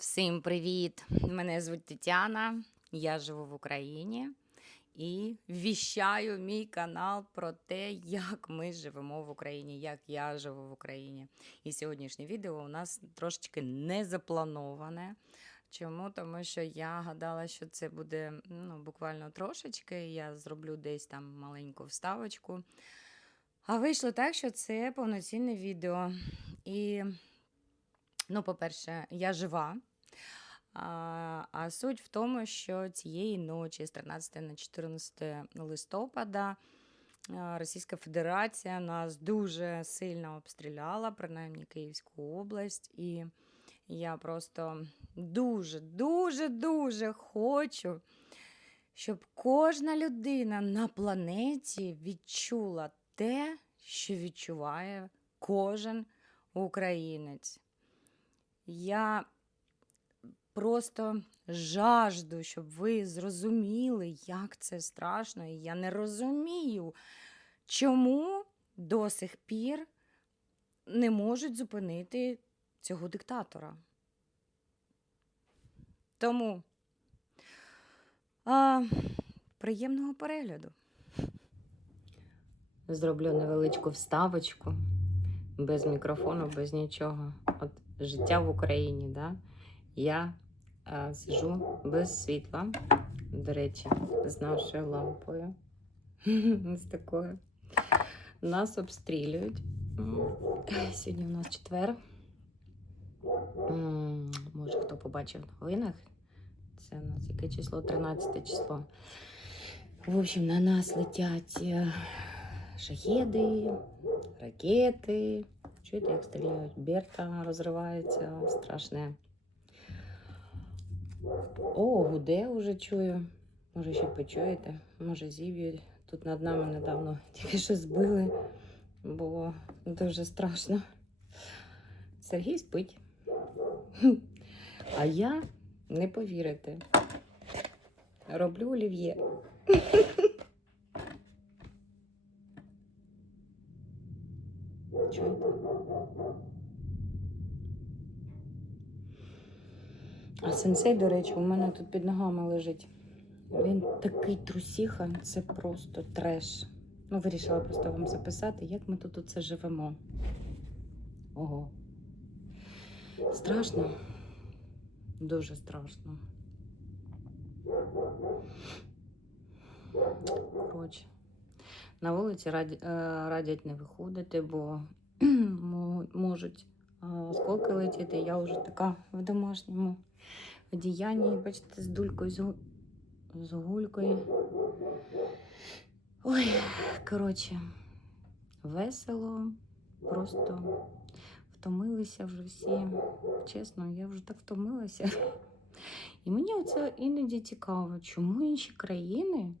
Всім привіт! Мене звуть Тетяна, я живу в Україні і віщаю мій канал про те, як ми живемо в Україні, як я живу в Україні. І сьогоднішнє відео у нас трошечки не заплановане. Чому? Тому що я гадала, що це буде ну, буквально трошечки. Я зроблю десь там маленьку вставочку. А вийшло так, що це повноцінне відео. І, ну, по-перше, я жива. А, а суть в тому, що цієї ночі, з 13 на 14 листопада, Російська Федерація нас дуже сильно обстріляла, принаймні Київську область. І я просто дуже, дуже, дуже хочу, щоб кожна людина на планеті відчула те, що відчуває кожен українець. Я просто жажду, щоб ви зрозуміли, як це страшно. І я не розумію, чому до сих пір не можуть зупинити цього диктатора. Тому а, приємного перегляду. Зроблю невеличку вставочку без мікрофону, без нічого. От життя в Україні, да? я сижу без світла. До речі, з нашою лампою. з такою. Нас обстрілюють. Сьогодні у нас четвер. Може, хто побачив в новинах. Це у нас яке число? 13 число. В общем, на нас летять е, шахеди, ракети. Чуєте, як стріляють? Берта розривається, страшне. О, гуде вже чую. Може, ще почуєте, може, зіб'ють. Тут над нами недавно тільки що збили. Було дуже страшно. Сергій спить. А я не повірите. Роблю олів'є. Чуєте? А сенсей, до речі, у мене тут під ногами лежить. Він такий трусіха, це просто треш. Ну, вирішила просто вам записати, як ми тут оце живемо. Ого. Страшно. Дуже страшно. Коротше, на вулиці е, радять не виходити, бо можуть осколки летіти. Я вже така в домашньому одіянні, бачите, з дулькою, з, гулькою. Ой, коротше, весело, просто втомилися вже всі. Чесно, я вже так втомилася. І мені оце іноді цікаво, чому інші країни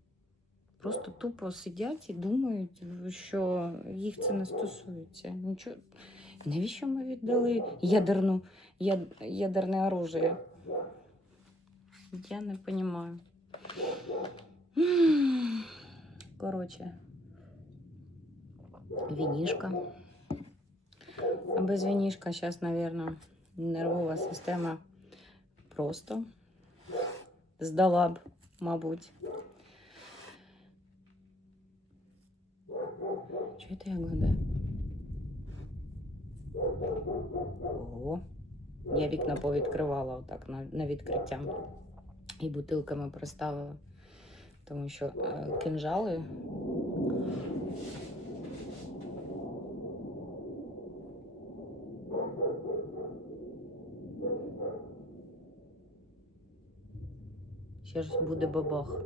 просто тупо сидять і думають, що їх це не стосується. Нічого. Навіщо ми віддали ядерну, яд, ядерне оружие? Я не розумію. Коротше, вінішка. А без вінішка зараз, мабуть, нервова система просто здала б, мабуть. Чуєте, як гуде? Ого. Я вікна повідкривала отак на, на відкриття. І бутилками приставила. Тому що е, кинжали. Ще ж буде бабах.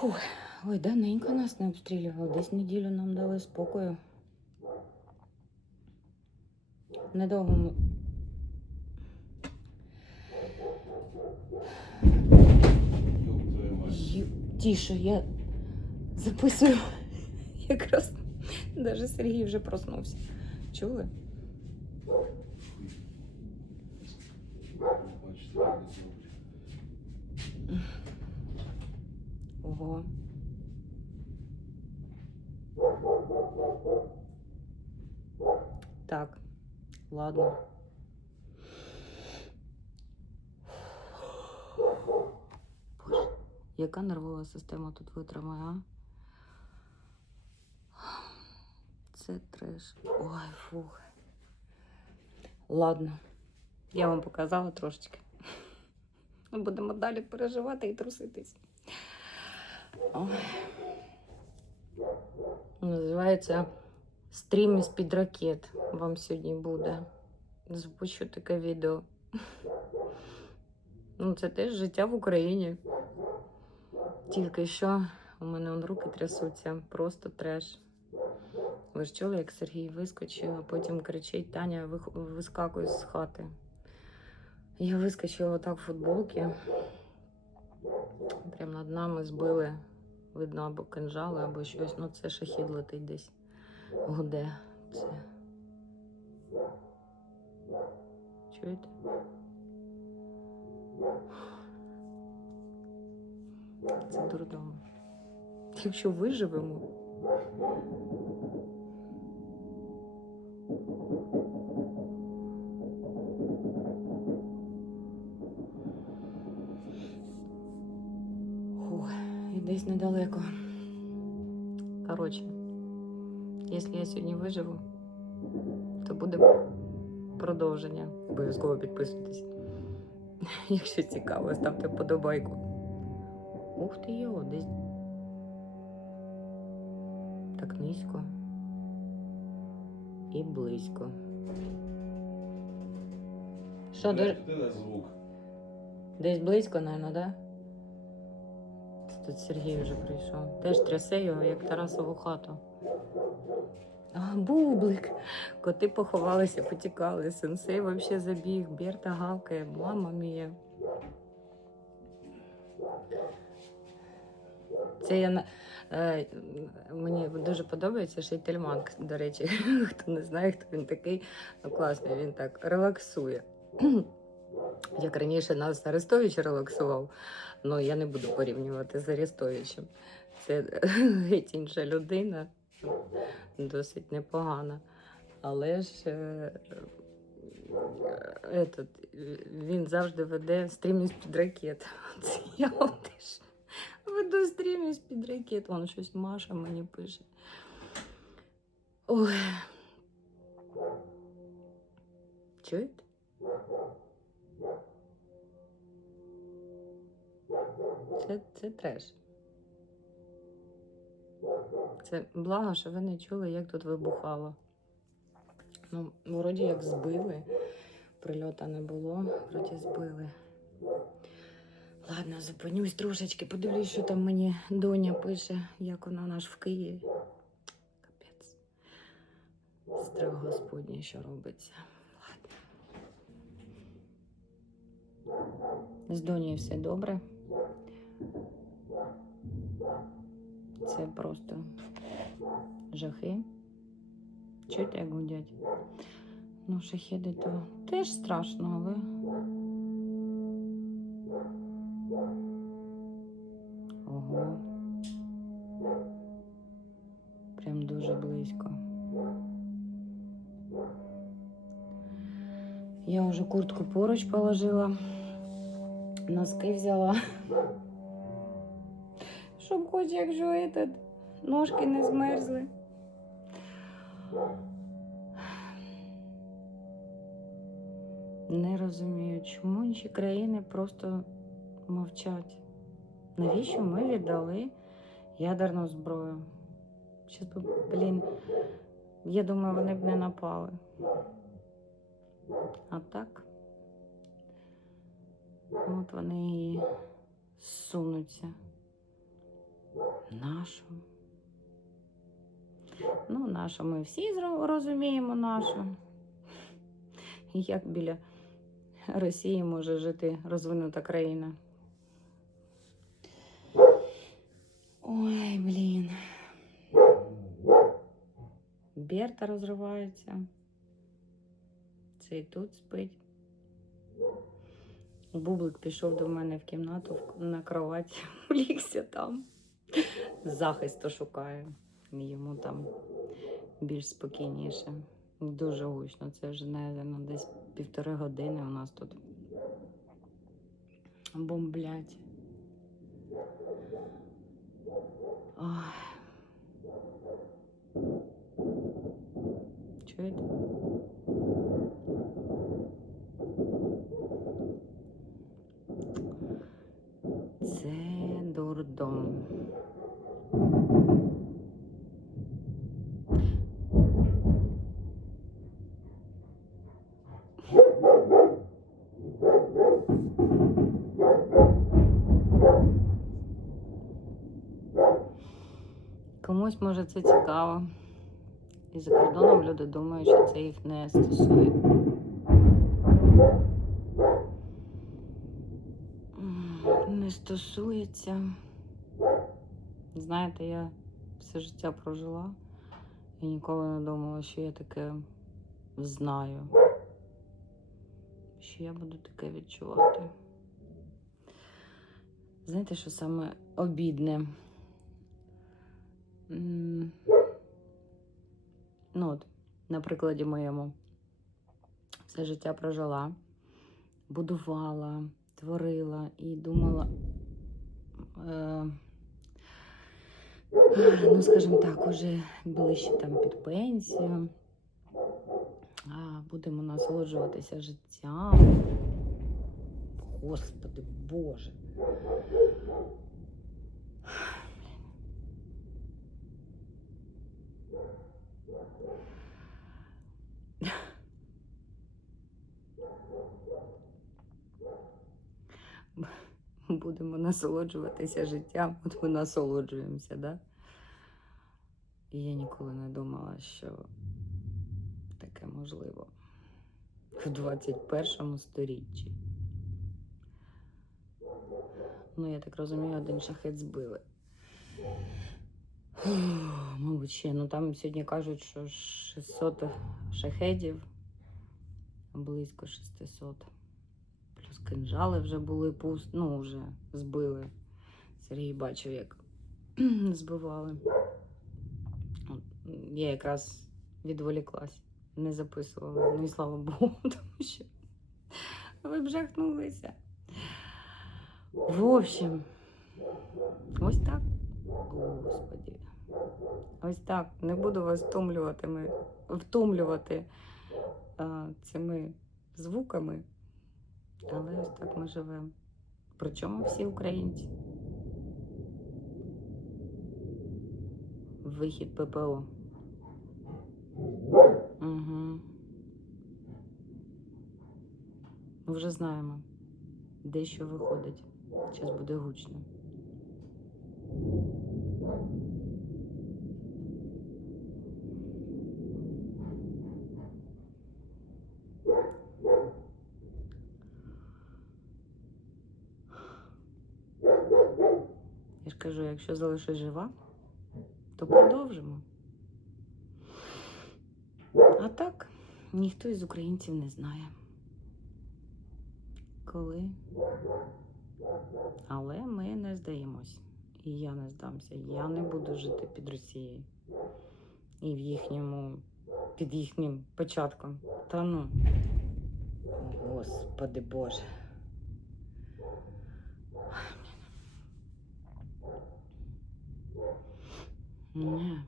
Фух. Ой, давненько нас не обстрілювали. Десь неділю нам дали спокою. Недовго ми. Тише, я записую. Якраз навіть Сергій вже проснувся. Чули? Бачите, не зроблю. Ого. Так, ладно. Боже, яка нервова система тут витримає, а? Це треш. Ой, фух. Ладно, я вам показала трошечки. Будемо далі переживати і труситись. Ой. Називається Стрім із під ракет. Вам сьогодні буде. Запущу таке відео. Ну, це теж життя в Україні. Тільки що у мене он руки трясуться, просто треш. Ви ж чули, як Сергій вискочив, а потім кричить: Таня, вискакуй з хати. Я вискочила отак в футболці. Прямо над нами збили. Видно, або кинжали, або щось. Ну, це шахід летить десь. Гуде. Це. Чуєте? Це дурдом. Якщо виживемо. Десь недалеко. Коротше, якщо я сьогодні виживу, то буде продовження. Обов'язково підписуйтесь. Якщо цікаво, ставте вподобайку. Ух ти його, десь так низько і близько. Що, дуже... Десь близько, напевно, да? Тут Сергій вже прийшов. Теж трясе його, як Тарасову хату. А, бублик. Коти поховалися, потікали. Сенсей взагалі забіг. Берта гавкає, мама мія. Це я. Е, мені дуже подобається Шейтельман, до речі. Хто не знає, хто він такий, ну класний, він так релаксує. Як раніше нас Арестович релаксував, ну я не буду порівнювати з Арестовичем. Це геть інша людина, досить непогана. Але ж е, е, этот, він завжди веде стрім під ракет. Це я теж веду стрім під ракет. Вон щось Маша мені пише. Ой. Чуєте? Це, це треш. Це благо, що ви не чули, як тут вибухало. Ну, вроді як збили. Прильота не було, вроді збили. Ладно, зупинюсь трошечки, подивлюсь, що там мені доня пише, як вона наш в Києві. Капець. Страх Господній, що робиться. Ладно. З донею все добре. Це просто жахи. Чуєте, як гудять? Ну, шахіди то теж страшно, але. Ого. Прям дуже близько. Я вже куртку поруч положила, носки взяла. Щоб хоч якщо этот, ножки не змерзли. Не розумію, чому інші країни просто мовчать. Навіщо ми віддали ядерну зброю? Щас би, блін, я думаю, вони б не напали. А так, от вони і сунуться. Нашу. Ну, нашу ми всі розуміємо нашу. Як біля Росії може жити розвинута країна? Ой, блін. Берта розривається. Цей тут спить. Бублик пішов до мене в кімнату на кровать, улігся там. Захисту шукає. Йому там більш спокійніше. Дуже гучно. Це вже, наверное, десь півтори години у нас тут. Бомблять. Ой. Чуєте? Це дурдом. Комусь може це цікаво. І за кордоном люди думають, що це їх не стосує. Не стосується. Знаєте, я все життя прожила і ніколи не думала, що я таке знаю. Що я буду таке відчувати. Знаєте, що саме обідне? Ну, от, на прикладі моєму. Все життя прожила, будувала, творила і думала. Е, ну, скажімо так, уже ближче там під пенсію. А, будемо насолоджуватися життям. Господи Боже. Будемо насолоджуватися життям, от ми насолоджуємося, да? І я ніколи не думала, що таке можливо в 21 сторіччі. Ну, я так розумію, один шахет збили. Мабуть, ще. Ну там сьогодні кажуть, що 600 шахедів, близько 600. Кинжали вже були пуст, ну вже збили. Сергій бачив, як збивали. Я якраз відволіклась, не записувала. Ну і слава Богу, тому що ви б жахнулися. В общем, ось так. Господі. Ось так. Не буду вас втомлювати, втомлювати а, цими звуками. Але ось так ми живемо. Причому всі українці. Вихід ППО. Угу. Ми вже знаємо, де що виходить. Зараз буде гучно. Я ж кажу, якщо залишусь жива, то продовжимо. А так, ніхто із українців не знає. Коли. Але ми не здаємось. І я не здамся. Я не буду жити під Росією. І в їхньому, під їхнім початком. Та ну. Господи Боже. Ні, ні.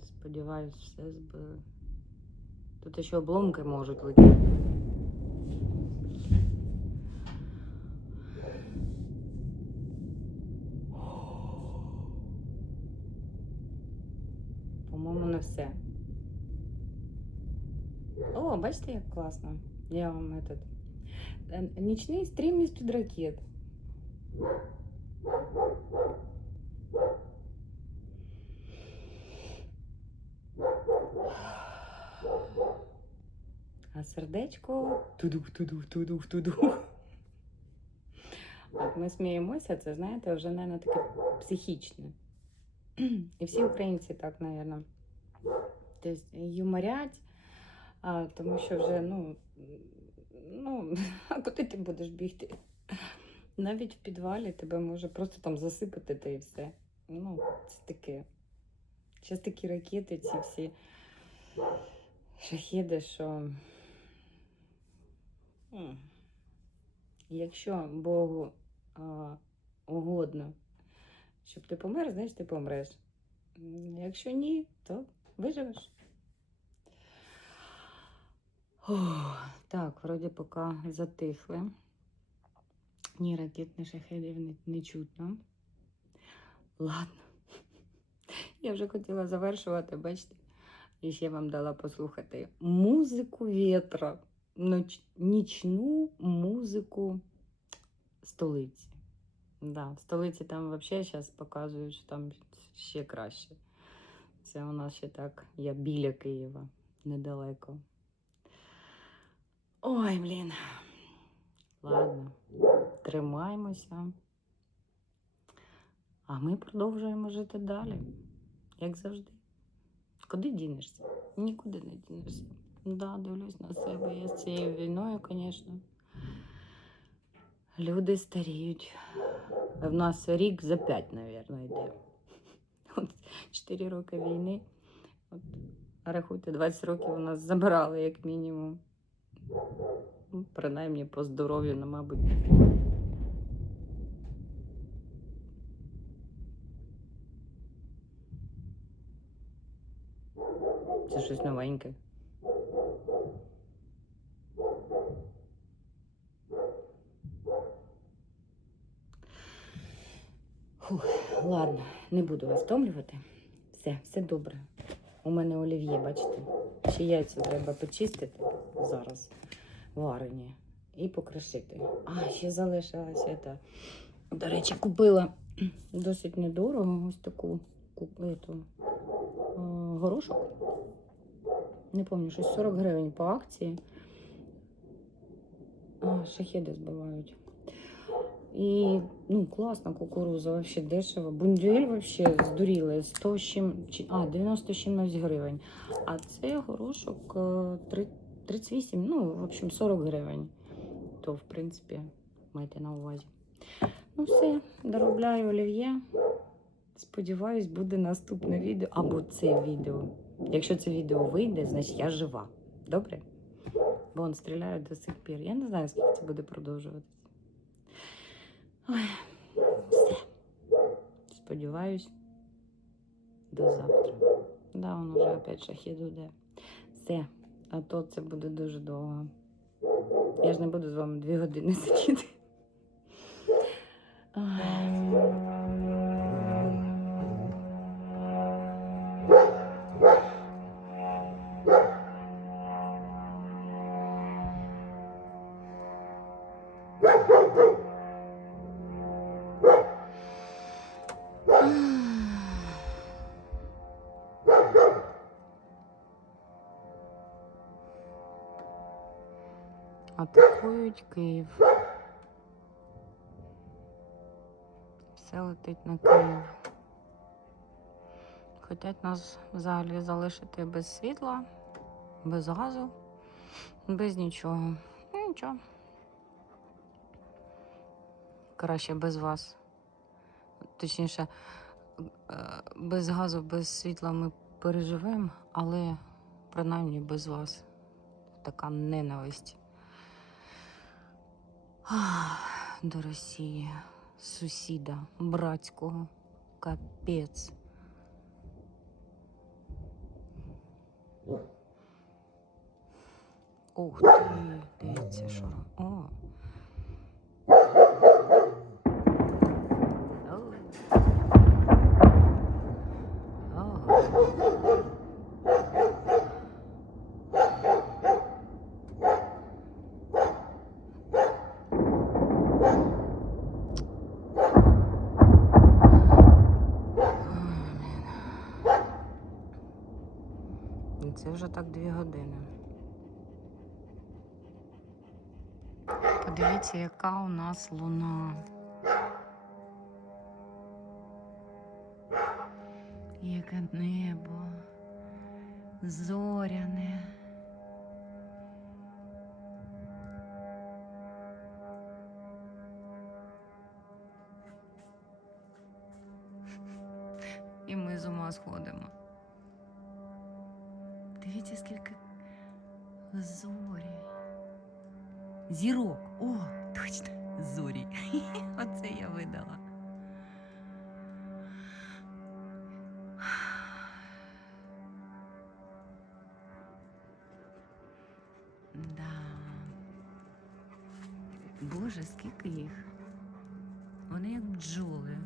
Сподіваюсь, все збили. Тут ще обломки можуть летіти. бачите, як класно. Я вам этот. Е, Нічний стрім із-під ракет. А сердечко тудух, тудух, тудух, тудух. От ми сміємося, це, знаєте, вже, мабуть, таке психічне. І всі українці так, мабуть. Тобто юморять, а, тому що вже, ну, ну, а куди ти будеш бігти? Навіть в підвалі тебе може просто там засипати та і все. Ну, це таке. Зараз такі ракети, ці всі шахіди, що. Якщо Богу а, угодно, щоб ти помер, значить ти помреш. Якщо ні, то виживеш. Так, вроді поки затихли. Ні ракет, ні шахедів не, не чутно. Ладно. Я вже хотіла завершувати, бачите. І ще вам дала послухати музику вітра, ноч, нічну музику столиці. Да, в столиці там взагалі зараз показують, що там ще краще. Це у нас ще так, я біля Києва, недалеко. Ой, блін. Ладно, тримаємося. А ми продовжуємо жити далі, як завжди. Куди дінешся? Нікуди не дінешся. Да, дивлюсь на себе. Я з цією війною, звісно. Люди старіють. В нас рік за п'ять, мабуть, йде. От 4 роки війни. От, рахуйте, 20 років у нас забирали, як мінімум. Ну, Принаймні по здоров'ю, ну, мабуть. Це щось новеньке. Фух, ладно, не буду вас втомлювати. Все, все добре. У мене олів'є, бачите? Ще яйця треба почистити зараз, варені, і покришити. А, ще залишилася. Та. До речі, купила досить недорого ось таку ку- ету, горошок. Не пам'ятаю, щось 40 гривень по акції. А, шахеди збивають. І ну, класна кукуруза, вообще дешево. Бундюель вообще здуріли 100 з чим, а, 90 з чимось гривень. А це горошок е, 38, ну, в общем, 40 гривень. То, в принципі, майте на увазі. Ну, все, доробляю олів'є. Сподіваюсь, буде наступне відео або це відео. Якщо це відео вийде, значить я жива. Добре? Бо он стріляє до сих пір. Я не знаю, скільки це буде продовжуватися. Ой, все. Сподіваюсь, до завтра. Да, он уже опять шахід іде. Все. А то це буде дуже довго. Я ж не буду з вами дві години сидіти. Ой. Атакують Київ. Все летить на Київ. Хотять нас взагалі залишити без світла, без газу, без нічого. Ну, нічого. Краще без вас. Точніше, е, без газу, без світла ми переживемо, але принаймні без вас. Така ненависть. Ах, До Росії, сусіда, братського, капець. Ух ти, дивіться, що. ро- О. О. О. години. Подивіться, яка у нас луна. Яке небо зоряне. І ми з ума сходимо. Зірок. О, точно, зорі. Оце я видала. Да. Боже, скільки їх. Вони як бджоли.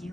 Ех,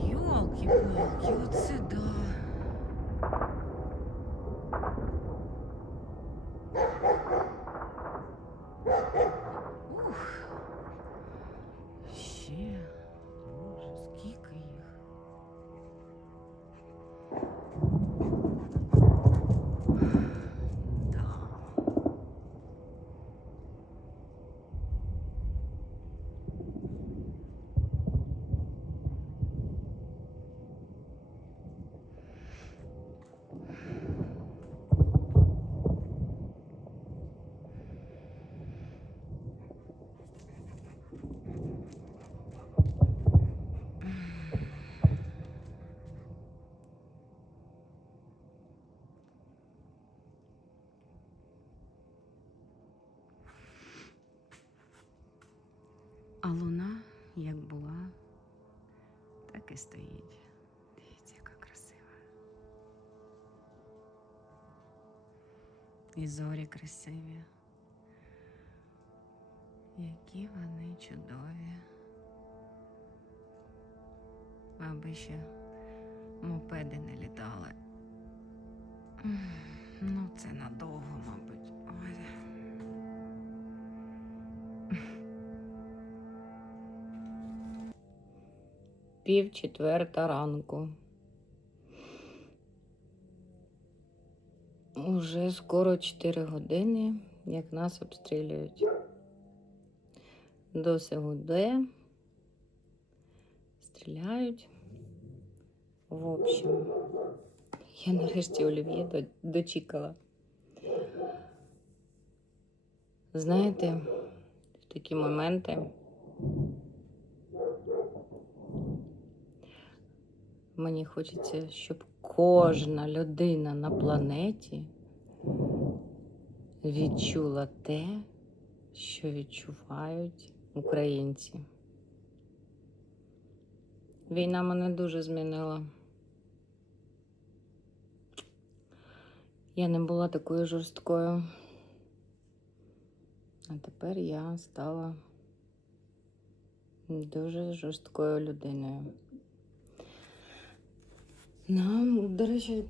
Йолки-палки, оце да. А луна, як була, так і стоїть. Дивіться, яка красива. І зорі красиві. Які вони чудові. Аби ще мопеди не літали. Ну, це надовго, мабуть. Ой. Пів четверта ранку. Уже скоро 4 години, як нас обстрілюють. Досі гуде. Стріляють. В общем, я нарешті Олів'є до- дочікала. Знаєте, в такі моменти мені хочеться, щоб кожна людина на планеті відчула те, що відчувають українці. Війна мене дуже змінила. Я не була такою жорсткою. А тепер я стала дуже жорсткою людиною. Нам, до речі,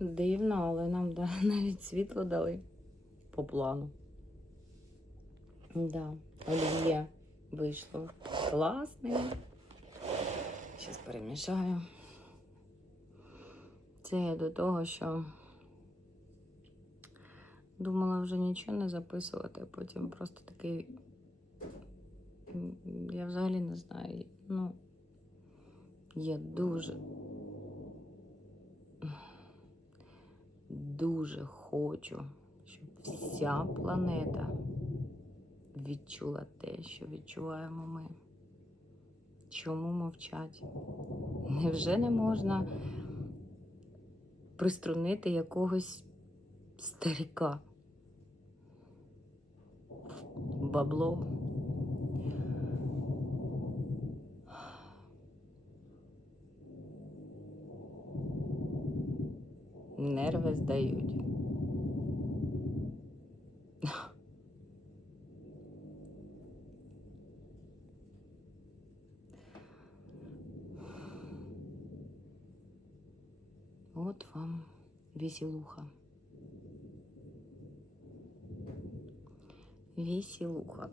дивно, але нам да, навіть світло дали по плану. Да, олів'є вийшло класний. Зараз перемішаю. Це я до того, що думала вже нічого не записувати, а потім просто такий. Я взагалі не знаю. Ну, я дуже. Дуже хочу, щоб вся планета відчула те, що відчуваємо ми. Чому мовчать? Невже не можна приструнити якогось старіка? Бабло. Нерви здають. От вам веселуха. Веселуха.